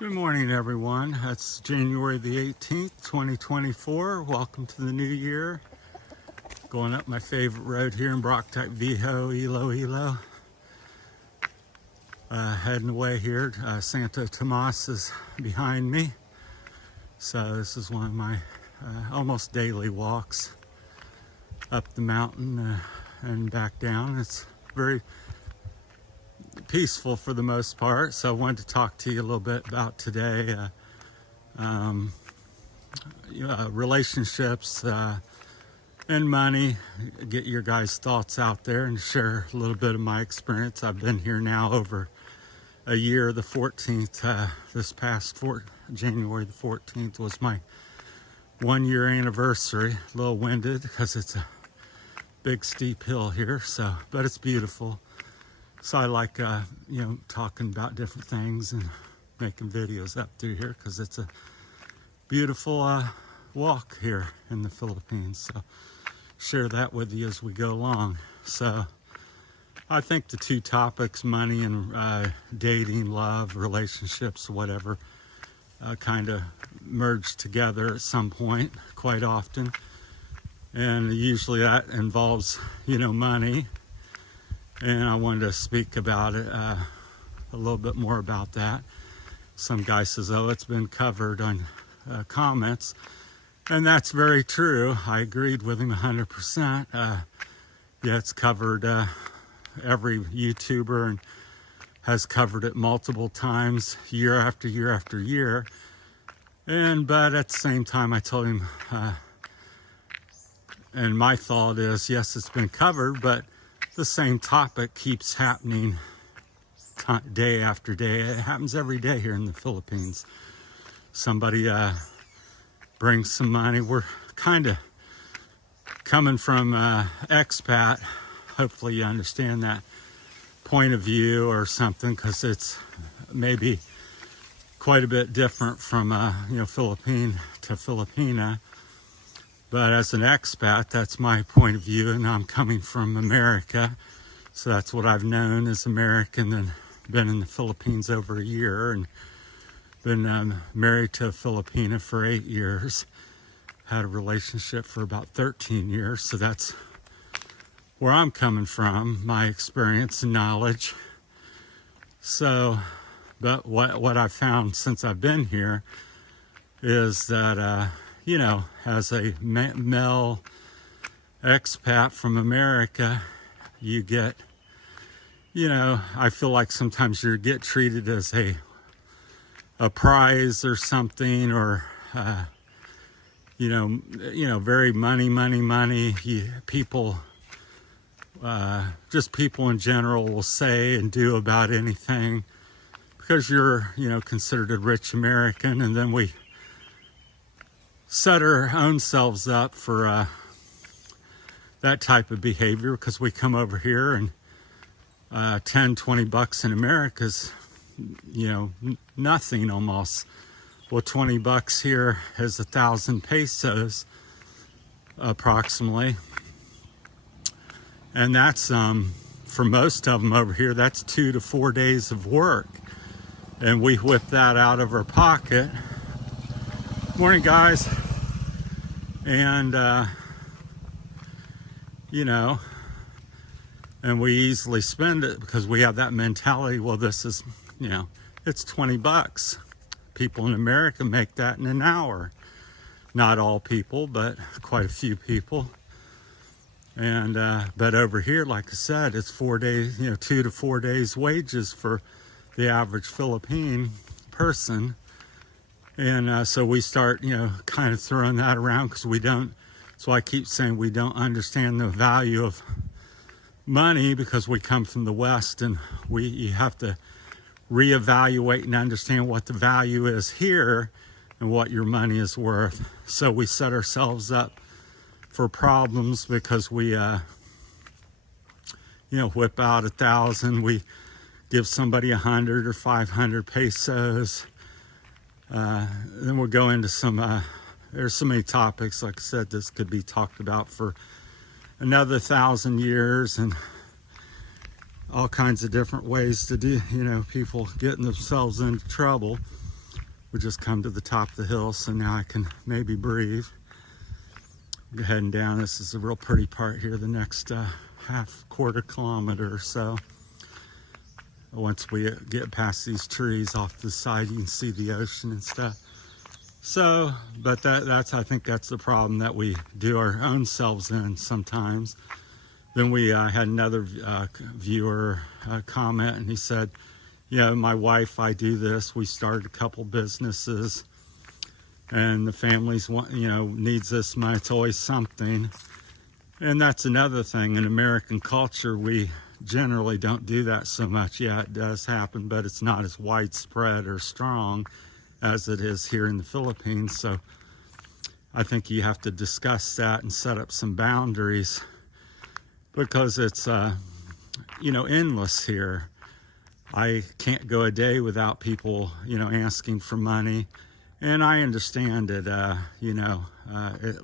Good morning, everyone. It's January the 18th, 2024. Welcome to the new year. Going up my favorite road here in Barotac, Viejo, Iloilo. Heading away here. Santo Tomas is behind me. So this is one of my almost daily walks up the mountain and back down. It's very peaceful for the most part, so I wanted to talk to you a little bit about today relationships and money. Get your guys' thoughts out there and share a little bit of my experience. I've been here now over a year. The 14th, this past January the 14th was my 1 year anniversary. A little winded because it's a big steep hill here, but it's beautiful. So I like, talking about different things and making videos up through here because it's a beautiful walk here in the Philippines. So share that with you as we go along. So I think the two topics, money and dating, love, relationships, whatever, kind of merge together at some point quite often. And usually that involves, money. And I wanted to speak about it, a little bit more about that. Some guy says, oh, it's been covered on comments. And that's very true. I agreed with him 100%. Yeah, it's covered, every YouTuber and has covered it multiple times, year after year after year. But at the same time, I told him, and my thought is, yes, it's been covered, but the same topic keeps happening day after day. It happens every day here in the Philippines. Somebody brings some money. We're kind of coming from expat. Hopefully you understand that point of view or something, because it's maybe quite a bit different from Philippine to Filipina. But as an expat, that's my point of view, and I'm coming from America. So that's what I've known as American, and been in the Philippines over a year, and been married to a Filipina for 8 years. Had a relationship for about 13 years, so that's where I'm coming from, my experience and knowledge. So, but what I've found since I've been here is that, as a male expat from America, you get, I feel like sometimes you get treated as a prize or something, or, very money. People in general will say and do about anything because you're, considered a rich American, and then we set our own selves up for that type of behavior because we come over here and 10-20 bucks in America is nothing almost. Well, 20 bucks here is 1,000 pesos approximately, and that's for most of them over here, that's 2 to 4 days of work, and we whip that out of our pocket. Morning, guys. And and we easily spend it because we have that mentality. Well, this is, it's 20 bucks. People in America make that in an hour. Not all people, but quite a few people. And but over here, like I said, it's 4 days, 2 to 4 days wages for the average Philippine person. And so we start, kind of throwing that around because we don't. So I keep saying we don't understand the value of money because we come from the West, and you have to reevaluate and understand what the value is here and what your money is worth. So we set ourselves up for problems because we, whip out 1,000. We give somebody 100 or 500 pesos. Then we'll go into some, there's so many topics. Like I said, this could be talked about for another 1,000 years, and all kinds of different ways to do, people getting themselves into trouble. We just come to the top of the hill, so now I can maybe breathe. We're heading down. This is a real pretty part here, the next quarter kilometer or so. Once we get past these trees off the side, you can see the ocean and stuff. So, but I think that's the problem that we do our own selves in sometimes. Then we had another viewer comment, and he said, yeah, my wife, I do this. We started a couple businesses, and the family's needs this much. It's always something. And that's another thing. In American culture, we generally don't do that so much. Yeah, it does happen, but it's not as widespread or strong as it is here in the Philippines. So I think you have to discuss that and set up some boundaries, because it's endless here. I can't go a day without people asking for money, and I understand it.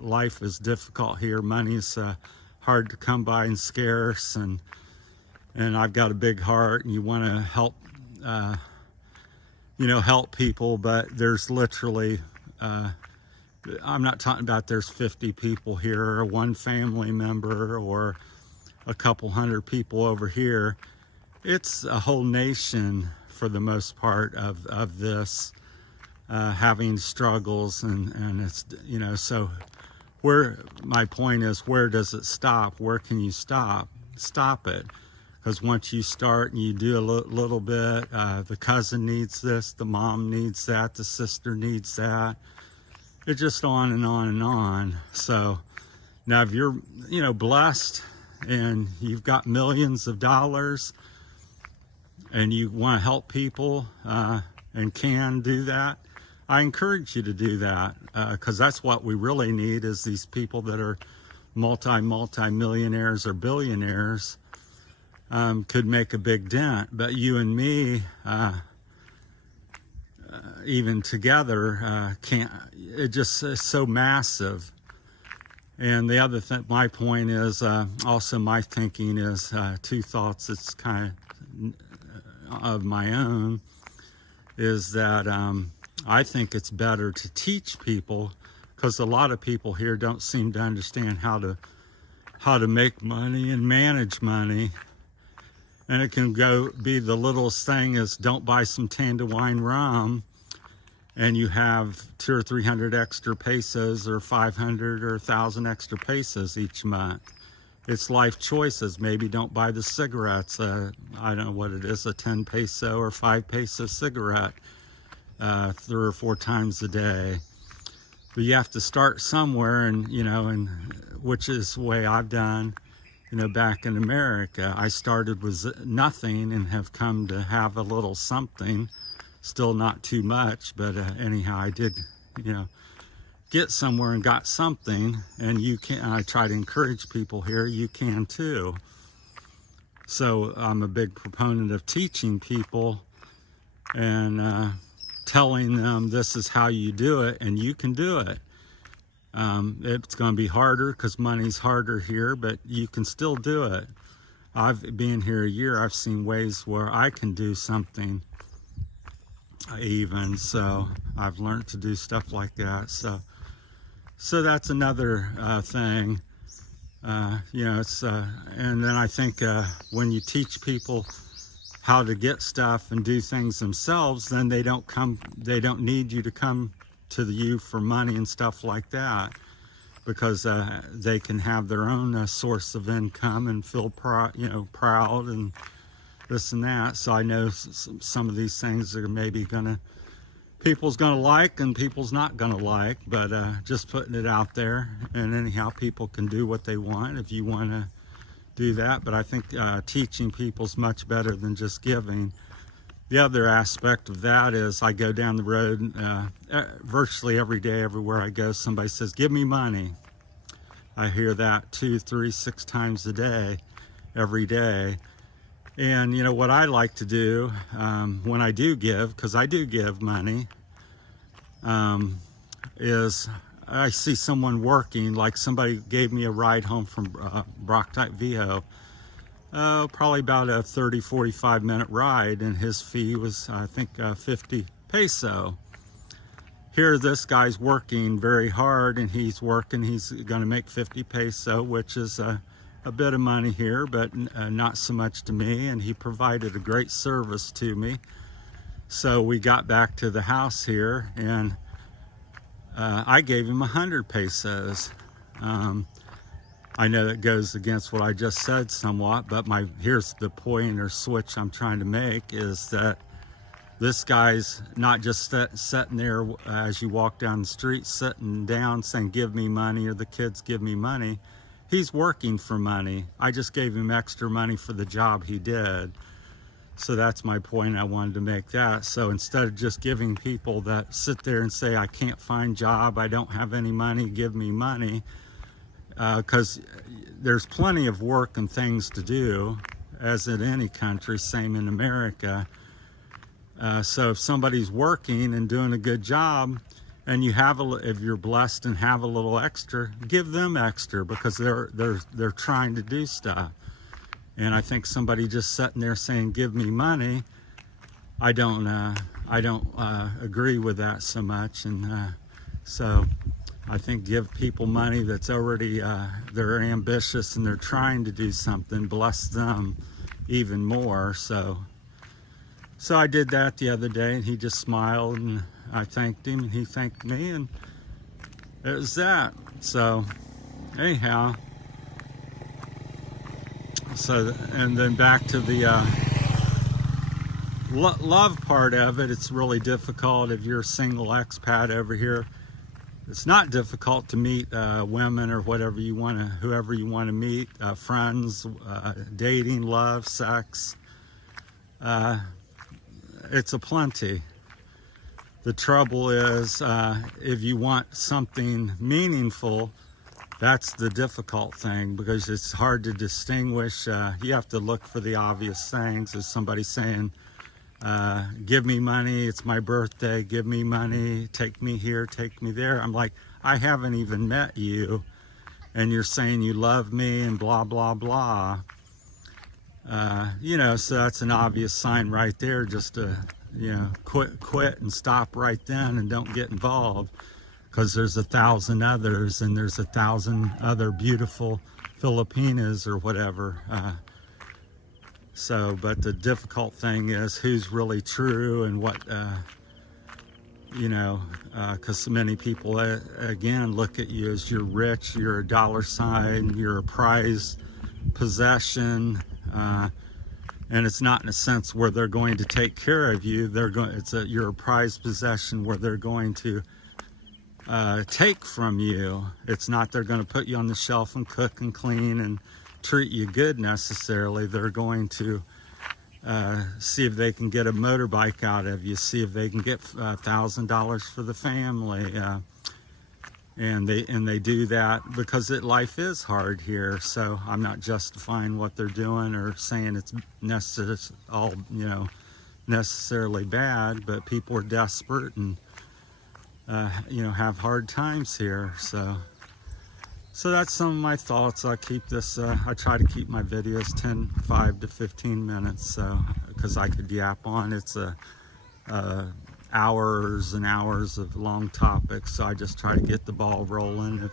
Life is difficult here. Money is hard to come by and scarce, and I've got a big heart, and you want to help help people, but there's literally I'm not talking about there's 50 people here, or one family member, or a couple hundred people over here. It's a whole nation for the most part of this having struggles, and it's so my point is, where does it stop? Where can you stop it? Because once you start and you do a little bit, the cousin needs this, the mom needs that, the sister needs that. It's just on and on and on. So now if you're blessed and you've got millions of dollars and you want to help people and can do that, I encourage you to do that, because that's what we really need, is these people that are multi-millionaires or billionaires could make a big dent. But you and me, even together, can't. It just is so massive. And the other thing, my point is, also my thinking is two thoughts. It's kind of my own, is that I think it's better to teach people, because a lot of people here don't seem to understand how to make money and manage money. And it can be the littlest thing is, don't buy some Tanduay rum and you have 200 or 300 extra pesos, or 500 or 1,000 extra pesos each month. It's life choices. Maybe don't buy the cigarettes. I don't know what it is, a 10 peso or 5 peso cigarette 3 or 4 times a day. But you have to start somewhere, and which is the way I've done. Back in America, I started with nothing and have come to have a little something. Still not too much, but anyhow, I did, get somewhere and got something. And you can. I try to encourage people here. You can too. So I'm a big proponent of teaching people and telling them this is how you do it, and you can do it. It's going to be harder because money's harder here, but you can still do it. I've been here a year. I've seen ways where I can do something even. So I've learned to do stuff like that. So that's another thing. It's and then I think when you teach people how to get stuff and do things themselves, then they don't need you to come to you for money and stuff like that, because they can have their own source of income and feel proud and this and that. So I know some of these things are maybe people's gonna like and people's not gonna like, but just putting it out there. And anyhow, people can do what they want if you want to do that. But I think teaching people's much better than just giving. The other aspect of that is, I go down the road virtually every day, everywhere I go, somebody says, give me money. I hear that 2, 3, 6 times a day, every day. And what I like to do when I do give, because I do give money, is I see someone working, like somebody gave me a ride home from Barotac, Viejo. Probably about a 30-45 minute ride, and his fee was, I think, 50 peso. here this guy's working very hard, and he's going to make 50 peso, which is a bit of money here, but not so much to me, and he provided a great service to me. So we got back to the house here, and I gave him 100 pesos. I know that goes against what I just said somewhat, but here's the point or switch I'm trying to make, is that this guy's not just sitting there as you walk down the street, sitting down saying, give me money, or the kids give me money. He's working for money. I just gave him extra money for the job he did. So that's my point. I wanted to make that. So instead of just giving people that sit there and say, I can't find job, I don't have any money, give me money, because there's plenty of work and things to do, as in any country, same in America. So if somebody's working and doing a good job, and you have if you're blessed and have a little extra, give them extra, because they're trying to do stuff. And I think somebody just sitting there saying, give me money, I don't agree with that so much. And so I think give people money that's already, they're ambitious and they're trying to do something, bless them even more. So I did that the other day, and he just smiled, and I thanked him, and he thanked me, and it was that. So anyhow, and then back to the love part of it. It's really difficult if you're a single expat over here. It's not difficult to meet women or whoever you want to meet, friends, dating, love, sex. It's a plenty. The trouble is, if you want something meaningful, that's the difficult thing, because it's hard to distinguish. You have to look for the obvious things. Is somebody saying, give me money, it's my birthday, give me money, take me here, take me there. I'm like, I haven't even met you, and you're saying you love me and blah, blah, blah. You know, so that's an obvious sign right there, just to, you know, quit and stop right then and don't get involved, because there's 1,000 others, and there's 1,000 other beautiful Filipinas or whatever. But the difficult thing is who's really true, and what, you know, because many people, again, look at you as you're rich, you're a dollar sign, you're a prized possession, and it's not in a sense where they're going to take care of you. You're a prized possession where they're going to take from you. It's not they're going to put you on the shelf and cook and clean and treat you good necessarily. They're going to see if they can get a motorbike out of you, see if they can get $1,000 for the family, and they do that because life is hard here. So I'm not justifying what they're doing or saying it's necessarily bad, but people are desperate and you know, have hard times here. So that's some of my thoughts. I keep this, I try to keep my videos 5 to 15 minutes, so, because I could yap on. It's hours and hours of long topics, so I just try to get the ball rolling.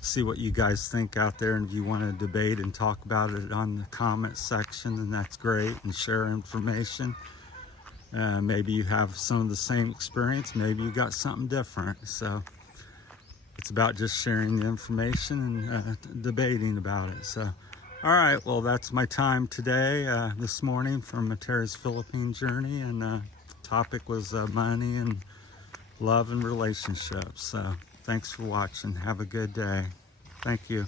See what you guys think out there, and if you want to debate and talk about it on the comment section, then that's great, and share information. Maybe you have some of the same experience, maybe you got something different. So it's about just sharing the information and debating about it. So, all right, well, that's my time today, this morning, from Matera's Philippine journey, and topic was money and love and relationships. So thanks for watching. Have a good day. Thank you.